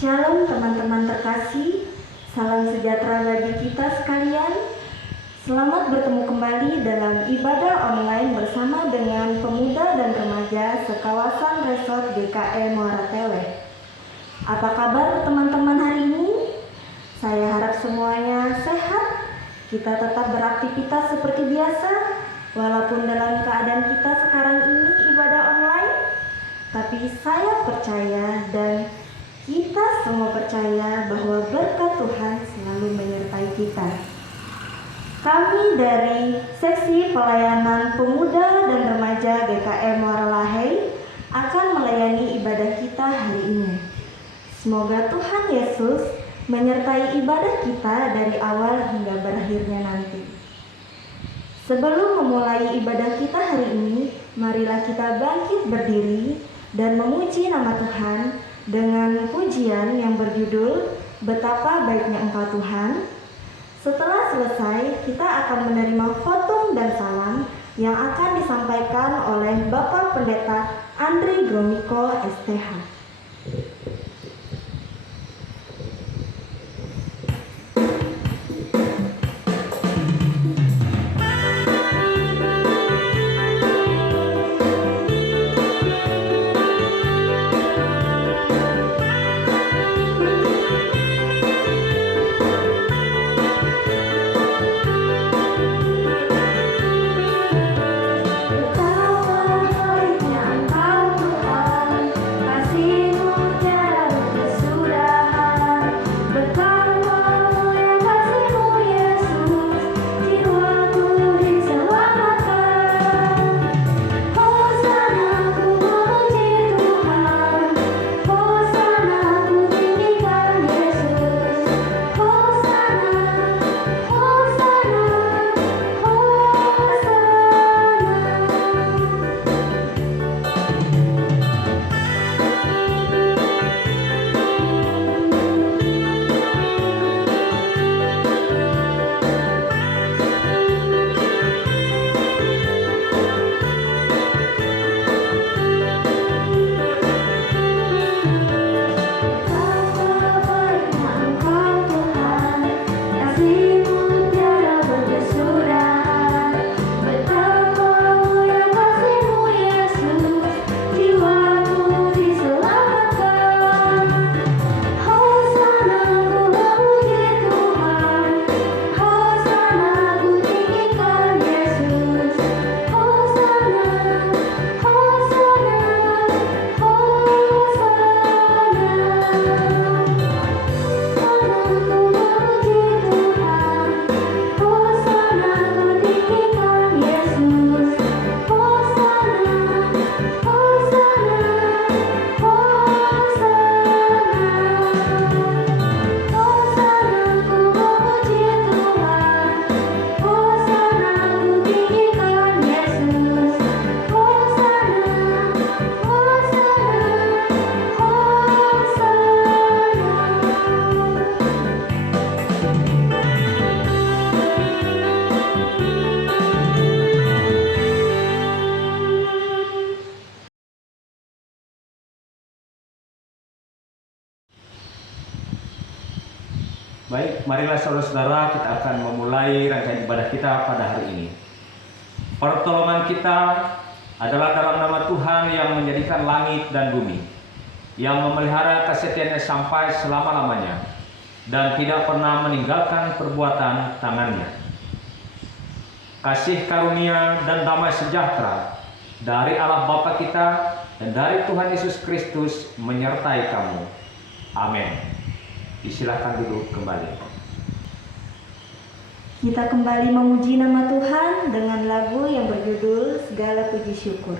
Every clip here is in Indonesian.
Shalom teman-teman terkasih, salam sejahtera bagi kita sekalian. Selamat bertemu kembali dalam ibadah online bersama dengan pemuda dan remaja sekawasan Resort GKM Muara Teleh. Apa kabar teman-teman hari ini? Saya harap semuanya sehat, kita tetap beraktivitas seperti biasa, walaupun dalam keadaan kita sekarang ini ibadah online. Tapi saya percaya dan kita semua percaya bahwa berkat Tuhan selalu menyertai kita. Kami dari Seksi Pelayanan Pemuda dan Remaja GKM Muara Lahey akan melayani ibadah kita hari ini. Semoga Tuhan Yesus menyertai ibadah kita dari awal hingga berakhirnya nanti. Sebelum memulai ibadah kita hari ini, marilah kita bangkit berdiri dan memuji nama Tuhan dengan pujian yang berjudul Betapa Baiknya Engkau Tuhan. Setelah selesai, kita akan menerima khotbah dan salam yang akan disampaikan oleh Bapak Pendeta Andri Gromiko STH. Baik, marilah saudara-saudara kita akan memulai rangkaian ibadah kita pada hari ini. Pertolongan kita adalah dalam nama Tuhan yang menjadikan langit dan bumi, yang memelihara kesetiaannya sampai selama-lamanya, dan tidak pernah meninggalkan perbuatan tangannya. Kasih karunia dan damai sejahtera dari Allah Bapa kita dan dari Tuhan Yesus Kristus menyertai kamu. Amin. Disilahkan duduk kembali. Kita kembali memuji nama Tuhan dengan lagu yang berjudul Segala Puji Syukur.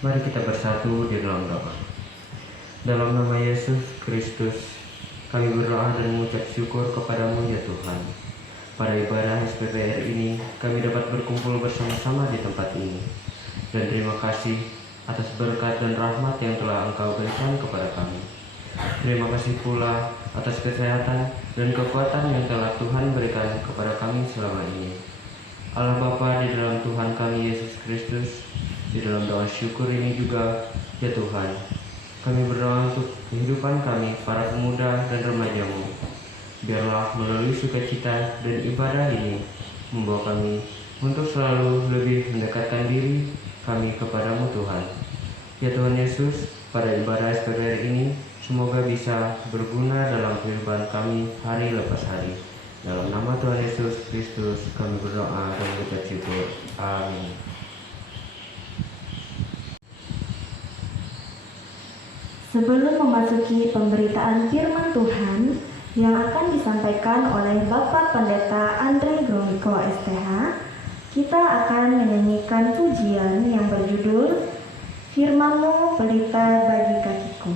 Mari kita bersatu di dalam doa. Dalam nama Yesus Kristus, kami berdoa dan mengucap syukur kepadamu ya Tuhan. Pada ibadah SPPR ini, kami dapat berkumpul bersama-sama di tempat ini. Dan terima kasih atas berkat dan rahmat yang telah Engkau berikan kepada kami. Terima kasih pula atas kesehatan dan kekuatan yang telah Tuhan berikan kepada kami selama ini. Allah Bapa di dalam Tuhan kami Yesus Kristus, di dalam doa syukur ini juga, ya Tuhan, kami berdoa untuk kehidupan kami, para pemuda dan remaja-Mu. Biarlah melalui sukacita dan ibadah ini membawa kami untuk selalu lebih mendekatkan diri kami kepadamu Tuhan. Ya Tuhan Yesus, pada ibadah SPPR ini, semoga bisa berguna dalam kehidupan kami hari lepas hari. Dalam nama Tuhan Yesus Kristus kami berdoa dan mengucap syukur. Amin. Sebelum memasuki pemberitaan firman Tuhan yang akan disampaikan oleh Bapak Pendeta Andre Gromiko STH, kita akan menyanyikan pujian yang berjudul Firman-Mu Pelita Bagi Kakiku.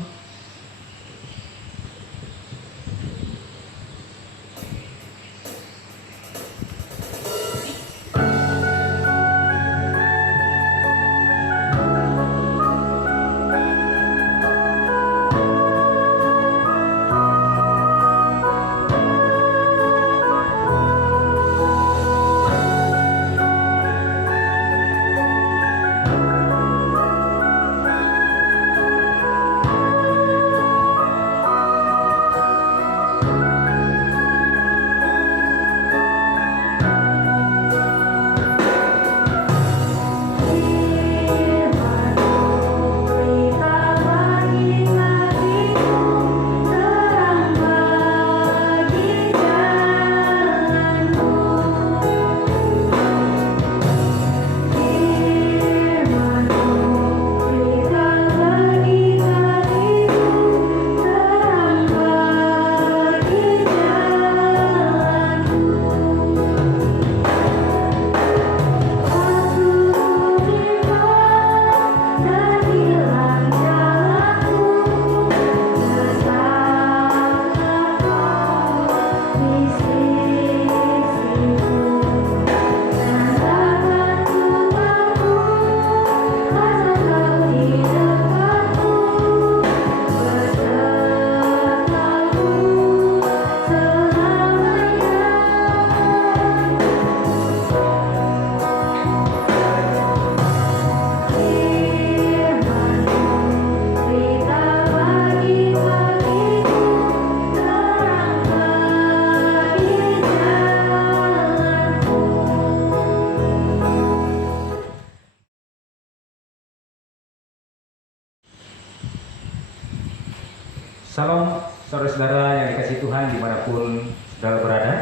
Salam saudara-saudara yang dikasihi Tuhan dimanapun saudara berada.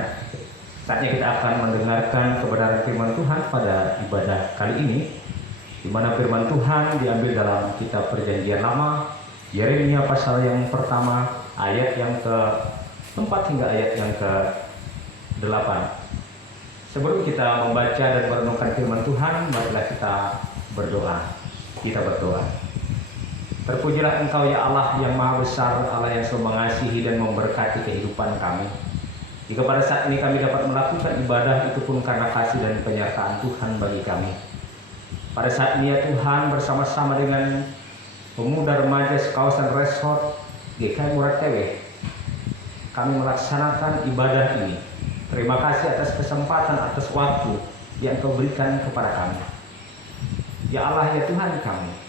Saatnya kita akan mendengarkan kebenaran firman Tuhan pada ibadah kali ini, di mana firman Tuhan diambil dalam kitab Perjanjian Lama, Yeremia pasal yang pertama, ayat yang ke-4 hingga ayat yang ke-8. Sebelum kita membaca dan merenungkan firman Tuhan, marilah kita berdoa. Kita berdoa. Terpujilah Engkau ya Allah yang Maha Besar, Allah yang selalu mengasihi dan memberkati kehidupan kami. Jika pada saat ini kami dapat melakukan ibadah, itu pun karena kasih dan penyertaan Tuhan bagi kami. Pada saat ini ya Tuhan, bersama-sama dengan pemuda remaja sekawasan resort GKI Murad TW, kami melaksanakan ibadah ini. Terima kasih atas kesempatan, atas waktu yang Kau berikan kepada kami. Ya Allah ya Tuhan kami,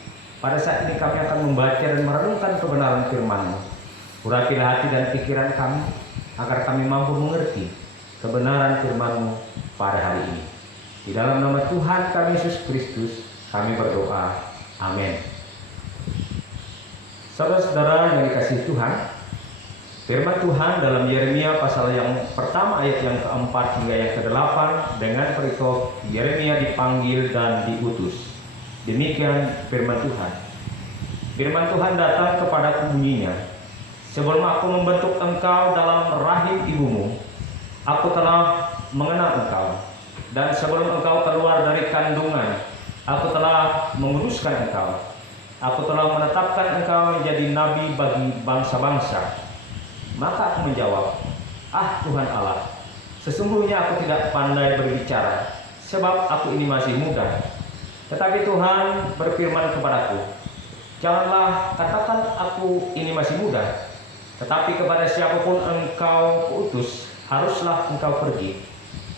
pada saat ini kami akan membaca dan merenungkan kebenaran firman-Mu. Urapilah hati dan pikiran kami, agar kami mampu mengerti kebenaran firman-Mu pada hari ini. Di dalam nama Tuhan kami Yesus Kristus, kami berdoa. Amin. Saudara-saudara yang dikasihi Tuhan, firman Tuhan dalam Yeremia pasal yang pertama ayat yang ke-4 hingga yang ke-8 dengan perikop Yeremia dipanggil dan diutus. Demikian firman Tuhan. Firman Tuhan datang kepadaku bunyinya, sebelum aku membentuk engkau dalam rahim ibumu, aku telah mengenal engkau. Dan sebelum engkau keluar dari kandungan, aku telah menguruskan engkau. Aku telah menetapkan engkau menjadi nabi bagi bangsa-bangsa. Maka aku menjawab, ah Tuhan Allah, sesungguhnya aku tidak pandai berbicara, sebab aku ini masih muda. Tetapi Tuhan berfirman kepadaku, janganlah katakan aku ini masih muda, tetapi kepada siapapun engkau kuutus, haruslah engkau pergi.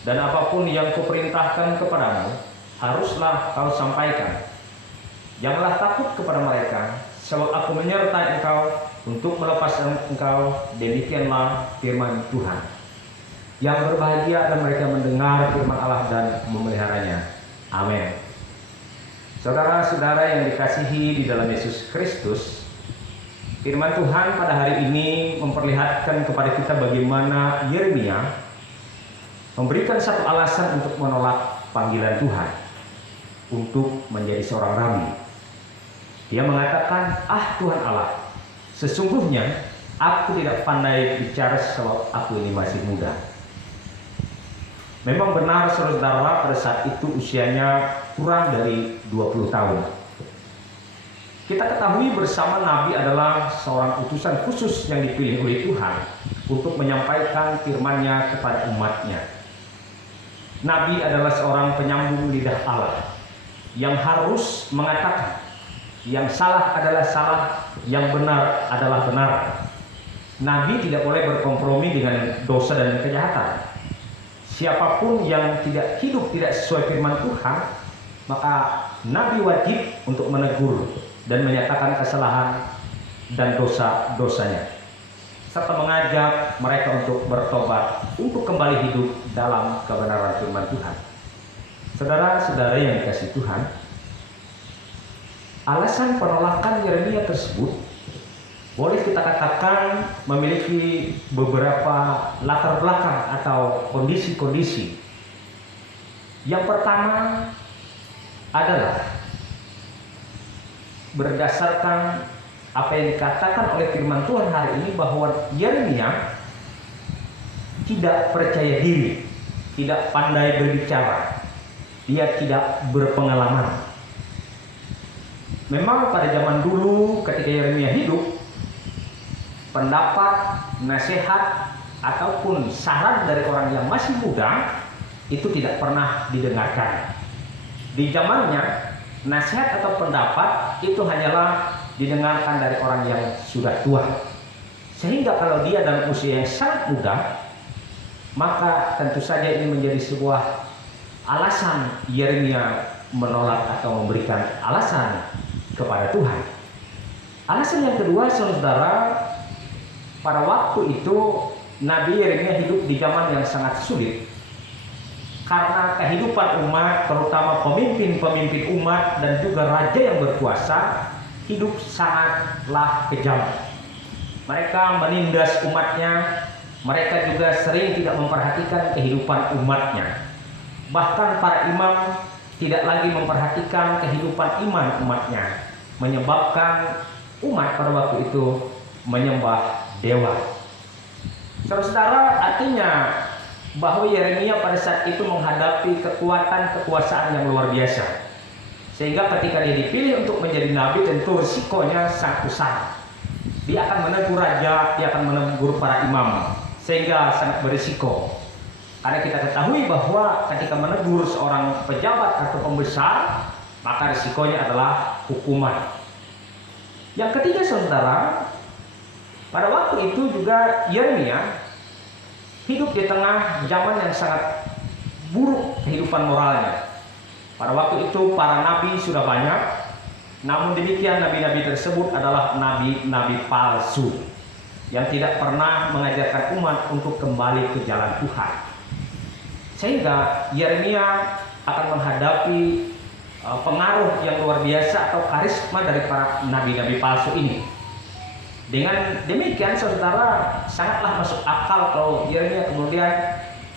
Dan apapun yang kuperintahkan kepadamu, haruslah kau sampaikan. Janganlah takut kepada mereka, sebab aku menyertai engkau untuk melepas engkau. Demikianlah firman Tuhan. Yang berbahagia adalah mereka mendengar firman Allah dan memeliharanya. Amin. Saudara-saudara yang dikasihi di dalam Yesus Kristus, firman Tuhan pada hari ini memperlihatkan kepada kita bagaimana Yeremia memberikan satu alasan untuk menolak panggilan Tuhan untuk menjadi seorang rabi. Dia mengatakan, ah Tuhan Allah, sesungguhnya aku tidak pandai bicara sebab aku ini masih muda. Memang benar saudara, pada saat itu usianya kurang dari 20 tahun. Kita ketahui bersama Nabi adalah seorang utusan khusus yang dipilih oleh Tuhan untuk menyampaikan firman-Nya kepada umat-Nya. Nabi adalah seorang penyambung lidah Allah yang harus mengatakan yang salah adalah salah, yang benar adalah benar. Nabi tidak boleh berkompromi dengan dosa dan kejahatan. Siapapun yang tidak hidup tidak sesuai firman Tuhan, maka Nabi wajib untuk menegur dan menyatakan kesalahan dan dosa-dosanya, serta mengajak mereka untuk bertobat, untuk kembali hidup dalam kebenaran firman Tuhan. Saudara-saudara yang dikasihi Tuhan, alasan penolakan Yeremia tersebut boleh kita katakan memiliki beberapa latar belakang atau kondisi-kondisi. Yang pertama adalah berdasarkan apa yang dikatakan oleh firman Tuhan hari ini, bahwa Yeremia tidak percaya diri, tidak pandai berbicara, dia tidak berpengalaman. Memang pada zaman dulu ketika Yeremia hidup, pendapat, nasihat, ataupun saran dari orang yang masih muda itu tidak pernah didengarkan. Di zamannya, nasihat atau pendapat itu hanyalah didengarkan dari orang yang sudah tua. Sehingga kalau dia dalam usia yang sangat muda, maka tentu saja ini menjadi sebuah alasan Yeremia menolak atau memberikan alasan kepada Tuhan. Alasan yang kedua, saudara, pada waktu itu Nabi Yeremia hidup di zaman yang sangat sulit, karena kehidupan umat, terutama pemimpin-pemimpin umat dan juga raja yang berkuasa, hidup sangatlah kejam. Mereka menindas umatnya, mereka juga sering tidak memperhatikan kehidupan umatnya. Bahkan para imam tidak lagi memperhatikan kehidupan iman umatnya, menyebabkan umat pada waktu itu menyembah dewa. Saudara, artinya bahwa Yeremia pada saat itu menghadapi kekuatan kekuasaan yang luar biasa, sehingga ketika dia dipilih untuk menjadi nabi, tentu risikonya sangat besar. Dia akan menegur raja, dia akan menegur para imam, sehingga sangat berisiko. Karena kita ketahui bahwa ketika menegur seorang pejabat atau pembesar, maka risikonya adalah hukuman. Yang ketiga, saudara, pada waktu itu juga Yeremia hidup di tengah zaman yang sangat buruk kehidupan moralnya. Pada waktu itu para nabi sudah banyak, namun demikian nabi-nabi tersebut adalah nabi-nabi palsu yang tidak pernah mengajarkan umat untuk kembali ke jalan Tuhan. Sehingga Yeremia akan menghadapi pengaruh yang luar biasa atau karisma dari para nabi-nabi palsu ini. Dengan demikian, saudara, sangatlah masuk akal kalau Yeremia kemudian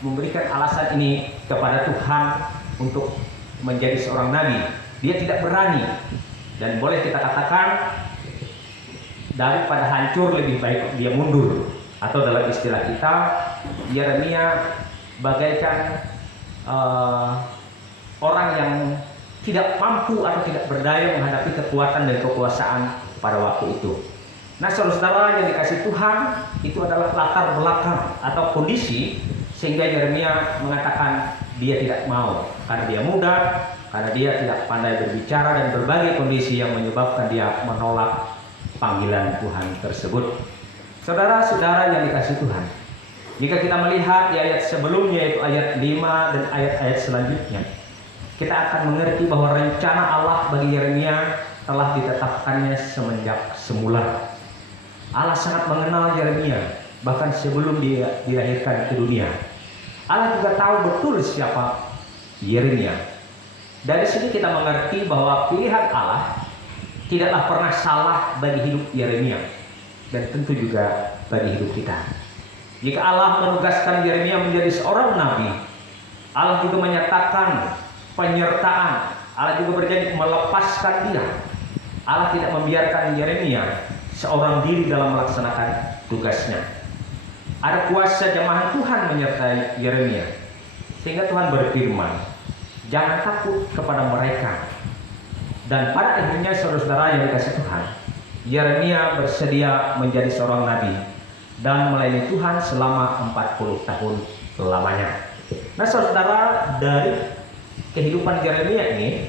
memberikan alasan ini kepada Tuhan untuk menjadi seorang nabi. Dia tidak berani, dan boleh kita katakan daripada hancur lebih baik dia mundur. Atau dalam istilah kita, Yeremia bagaikan orang yang tidak mampu atau tidak berdaya menghadapi kekuatan dan kekuasaan pada waktu itu. Nah, saudara-saudara yang dikasih Tuhan, itu adalah latar belakang atau kondisi sehingga Yeremia mengatakan dia tidak mau karena dia muda, karena dia tidak pandai berbicara dan berbagai kondisi yang menyebabkan dia menolak panggilan Tuhan tersebut. Saudara-saudara yang dikasih Tuhan, jika kita melihat di ayat sebelumnya, yaitu ayat 5 dan ayat-ayat selanjutnya, kita akan mengerti bahwa rencana Allah bagi Yeremia telah ditetapkannya semenjak semula. Allah sangat mengenal Yeremia bahkan sebelum dia dilahirkan ke dunia. Allah juga tahu betul siapa Yeremia. Dari sini kita mengerti bahwa pilihan Allah tidaklah pernah salah bagi hidup Yeremia dan tentu juga bagi hidup kita. Jika Allah menugaskan Yeremia menjadi seorang nabi, Allah juga menyatakan penyertaan. Allah juga berjanji melepaskan dia. Allah tidak membiarkan Yeremia seorang diri dalam melaksanakan tugasnya. Ada kuasa jamahan Tuhan menyertai Yeremia, sehingga Tuhan berfirman, jangan takut kepada mereka. Dan pada akhirnya saudara-saudara yang dikasih Tuhan, Yeremia bersedia menjadi seorang nabi dan melayani Tuhan selama 40 tahun lamanya. Nah, saudara, dari kehidupan Yeremia ini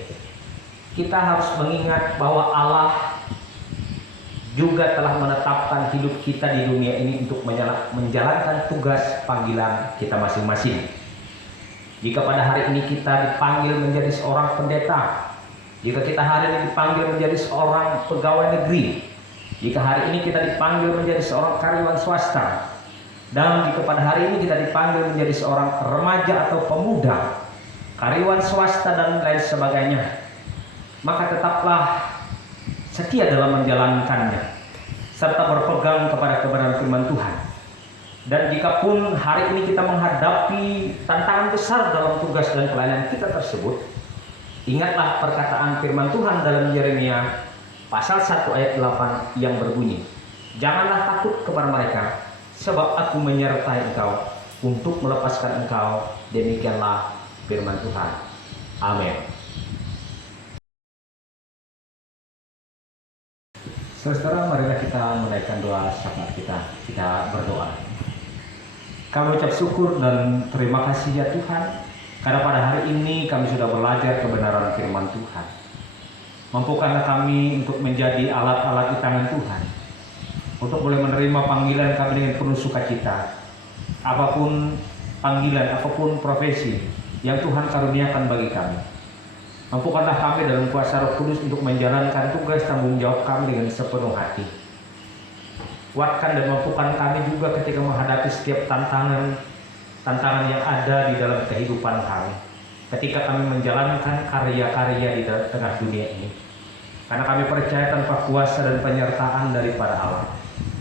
kita harus mengingat bahwa Allah juga telah menetapkan hidup kita di dunia ini untuk menjalankan tugas panggilan kita masing-masing. Jika pada hari ini kita dipanggil menjadi seorang pendeta, jika kita hari ini dipanggil menjadi seorang pegawai negeri, jika hari ini kita dipanggil menjadi seorang karyawan swasta, dan jika pada hari ini kita dipanggil menjadi seorang remaja atau pemuda, karyawan swasta dan lain sebagainya, maka tetaplah setia dalam menjalankannya serta berpegang kepada kebenaran firman Tuhan. Dan jikapun hari ini kita menghadapi tantangan besar dalam tugas dan pelayanan kita tersebut, ingatlah perkataan firman Tuhan dalam Yeremia pasal 1 ayat 8 yang berbunyi, janganlah takut kepada mereka, sebab aku menyertai engkau untuk melepaskan engkau. Demikianlah firman Tuhan. Amin. Saudara, marilah kita menaikkan doa syafaat kita berdoa. Kami ucap syukur dan terima kasih ya Tuhan, karena pada hari ini kami sudah belajar kebenaran firman Tuhan. Mampukanlah kami untuk menjadi alat-alat di tangan Tuhan, untuk boleh menerima panggilan kami dengan penuh sukacita. Apapun panggilan, apapun profesi yang Tuhan karuniakan bagi kami, mampukanlah kami dalam kuasa Roh Kudus untuk menjalankan tugas tanggung jawab kami dengan sepenuh hati. Kuatkan dan mampukan kami juga ketika menghadapi setiap tantangan yang ada di dalam kehidupan kami, ketika kami menjalankan karya-karya di tengah dunia ini. Karena kami percaya tanpa kuasa dan penyertaan daripada Allah,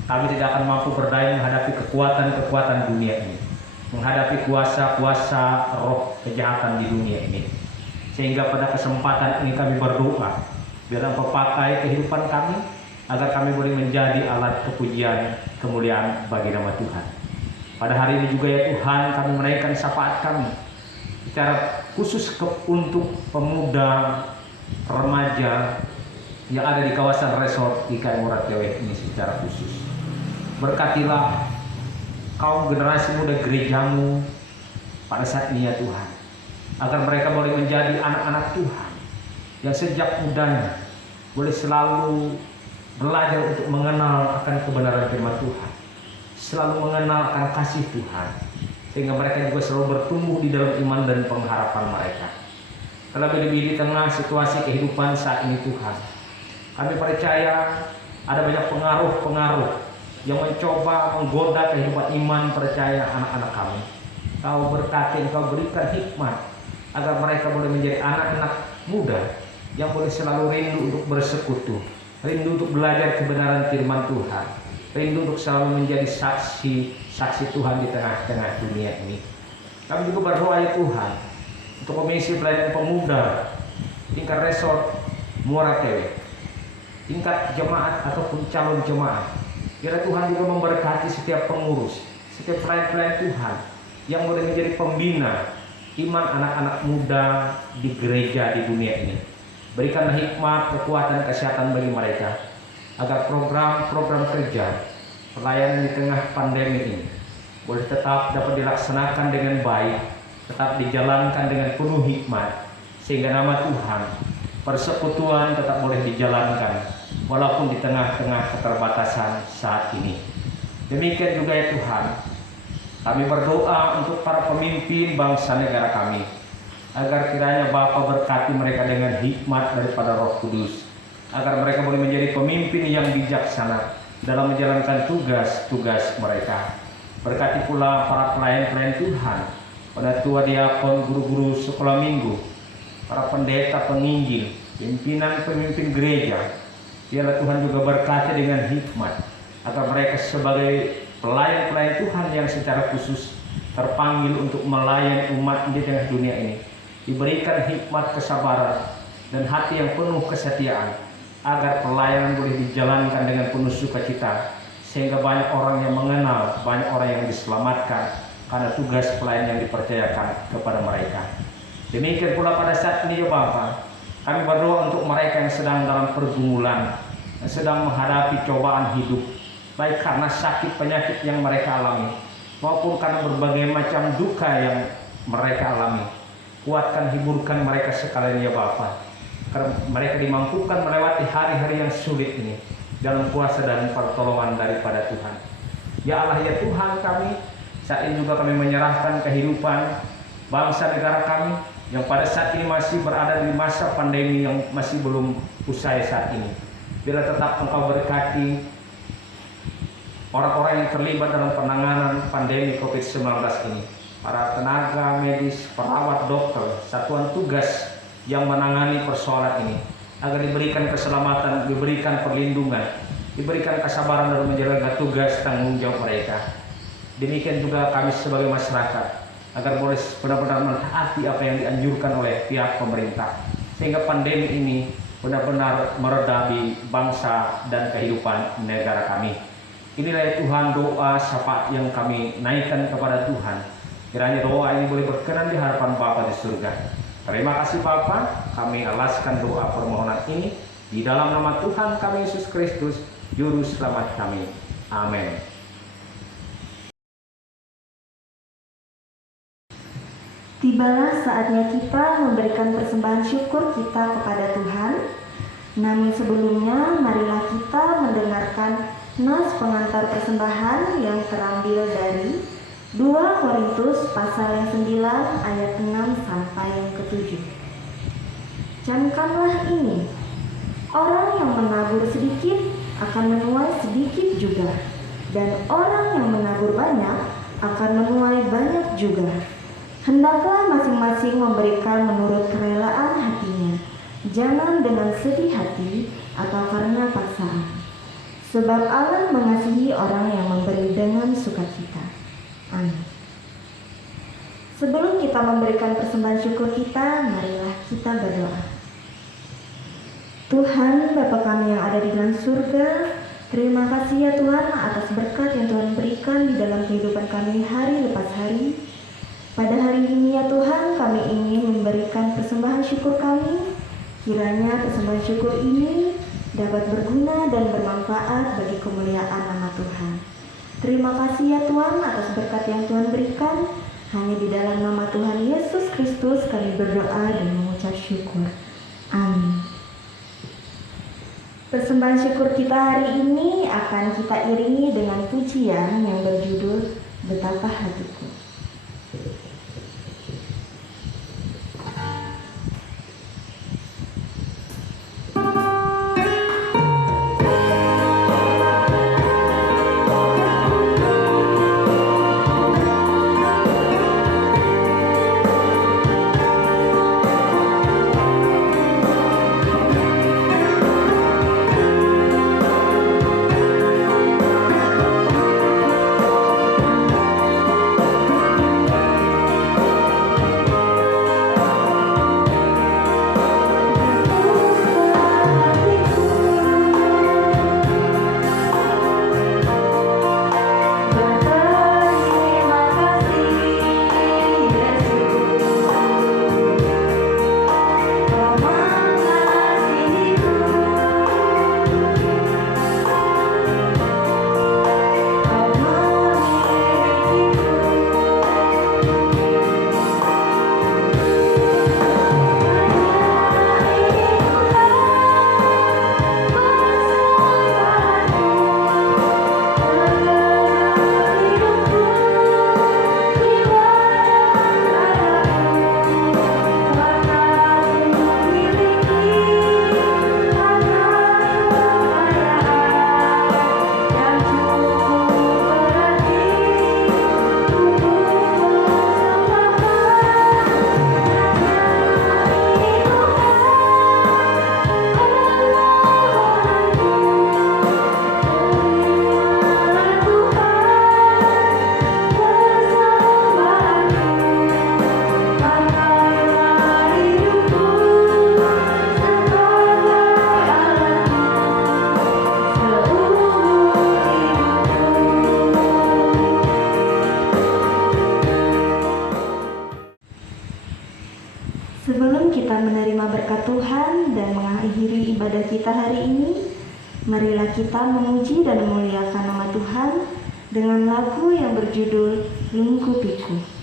kami tidak akan mampu berdaya menghadapi kekuatan-kekuatan dunia ini, menghadapi kuasa-kuasa roh kejahatan di dunia ini. Sehingga pada kesempatan ini kami berdoa, biar Engkau pakai kehidupan kami, agar kami boleh menjadi alat kepujian, kemuliaan bagi nama Tuhan. Pada hari ini juga ya Tuhan, kami menaikkan syafaat kami secara khusus untuk pemuda, remaja yang ada di kawasan resort IKM Moratewe ini secara khusus. Berkatilah kaum generasi muda gerejamu pada saat ini ya Tuhan, agar mereka boleh menjadi anak-anak Tuhan yang sejak mudanya boleh selalu belajar untuk mengenal akan kebenaran firman Tuhan, selalu mengenal akan kasih Tuhan, sehingga mereka juga selalu bertumbuh di dalam iman dan pengharapan mereka. Terlebih-lebih di tengah situasi kehidupan saat ini Tuhan, kami percaya ada banyak pengaruh-pengaruh yang mencoba menggoda kehidupan iman percaya anak-anak kami. Kau berkati, Engkau berikan hikmat agar mereka boleh menjadi anak-anak muda yang boleh selalu rindu untuk bersekutu, rindu untuk belajar kebenaran firman Tuhan, rindu untuk selalu menjadi saksi Tuhan di tengah-tengah dunia ini. Kami juga berdoa ya Tuhan untuk komisi pelayanan pemuda tingkat resort Moratewe, tingkat jemaat ataupun calon jemaat. Biar Tuhan juga memberkati setiap pengurus, setiap pelayan-pelayan Tuhan yang boleh menjadi pembina, iman anak-anak muda di gereja di dunia ini. Berikanlah hikmat, kekuatan, kesehatan bagi mereka, agar program-program kerja pelayanan di tengah pandemi ini boleh tetap dapat dilaksanakan dengan baik, tetap dijalankan dengan penuh hikmat, sehingga nama Tuhan, persekutuan tetap boleh dijalankan walaupun di tengah-tengah keterbatasan saat ini. Demikian juga ya Tuhan, kami berdoa untuk para pemimpin bangsa negara kami, agar kiranya Bapa berkati mereka dengan hikmat daripada Roh Kudus, agar mereka boleh menjadi pemimpin yang bijaksana dalam menjalankan tugas-tugas mereka. Berkati pula para pelayan-pelayan Tuhan, penatua diakon, guru-guru sekolah minggu, para pendeta penginjil, pimpinan-pemimpin gereja. Biarlah Tuhan juga berkati dengan hikmat, agar mereka sebagai pelayan-pelayan Tuhan yang secara khusus terpanggil untuk melayani umat di tengah dunia ini, diberikan hikmat, kesabaran, dan hati yang penuh kesetiaan, agar pelayanan boleh dijalankan dengan penuh sukacita, sehingga banyak orang yang mengenal, banyak orang yang diselamatkan karena tugas pelayan yang dipercayakan kepada mereka. Demikian pula pada saat ini ya Bapa, kami berdoa untuk mereka yang sedang dalam pergumulan, yang sedang menghadapi cobaan hidup, baik karena sakit penyakit yang mereka alami, maupun karena berbagai macam duka yang mereka alami. Kuatkan, hiburkan mereka sekalian ya Bapa, karena mereka dimampukan melewati hari-hari yang sulit ini dalam kuasa dan pertolongan daripada Tuhan. Ya Allah ya Tuhan kami, saat ini juga kami menyerahkan kehidupan bangsa negara kami yang pada saat ini masih berada di masa pandemi yang masih belum usai saat ini. Bila tetap Engkau berkati orang-orang yang terlibat dalam penanganan pandemi COVID-19 ini, para tenaga medis, perawat, dokter, satuan tugas yang menangani persoalan ini, agar diberikan keselamatan, diberikan perlindungan, diberikan kesabaran dalam menjalankan tugas tanggung jawab mereka. Demikian juga kami sebagai masyarakat, agar boleh benar-benar mentaati apa yang dianjurkan oleh pihak pemerintah, sehingga pandemi ini benar-benar mereda di bangsa dan kehidupan negara kami. Inilah ya Tuhan doa syafaat yang kami naikkan kepada Tuhan. Kiranya doa ini boleh berkenan di hadapan Bapa di surga. Terima kasih Bapa, kami alaskan doa permohonan ini di dalam nama Tuhan kami Yesus Kristus, Juru Selamat kami. Amin. Tibalah saatnya kita memberikan persembahan syukur kita kepada Tuhan. Namun sebelumnya, marilah kita mendengarkan nas pengantar persembahan yang terambil dari 2 Korintus pasal yang 9 ayat 6 sampai yang ke-7. Camkanlah ini, orang yang menabur sedikit akan menuai sedikit juga, dan orang yang menabur banyak akan menuai banyak juga. Hendaklah masing-masing memberikan menurut kerelaan hatinya, jangan dengan sedih hati atau karena paksaan. Sebab Allah mengasihi orang yang memberi dengan sukacita. Amin. Sebelum kita memberikan persembahan syukur kita, marilah kita berdoa. Tuhan, Bapa kami yang ada di dalam surga, terima kasih ya Tuhan atas berkat yang Tuhan berikan di dalam kehidupan kami hari lepas hari. Pada hari ini ya Tuhan, kami ingin memberikan persembahan syukur kami. Kiranya persembahan syukur ini dapat berguna dan bermanfaat bagi kemuliaan nama Tuhan. Terima kasih ya Tuhan atas berkat yang Tuhan berikan. Hanya di dalam nama Tuhan Yesus Kristus kami berdoa dan mengucap syukur. Amin. Persembahan syukur kita hari ini akan kita iringi dengan pujian yang berjudul Betapa Hatiku. Marilah kita memuji dan memuliakan nama Tuhan dengan lagu yang berjudul Lingkupiku.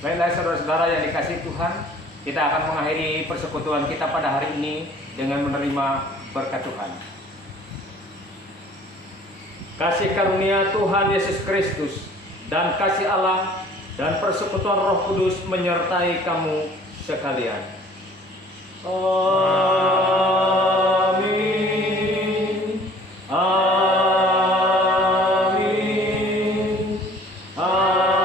Baiklah saudara-saudara yang dikasihi Tuhan, kita akan mengakhiri persekutuan kita pada hari ini dengan menerima berkat Tuhan. Kasih karunia Tuhan Yesus Kristus dan kasih Allah dan persekutuan Roh Kudus menyertai kamu sekalian. Amin. Amin. Amin.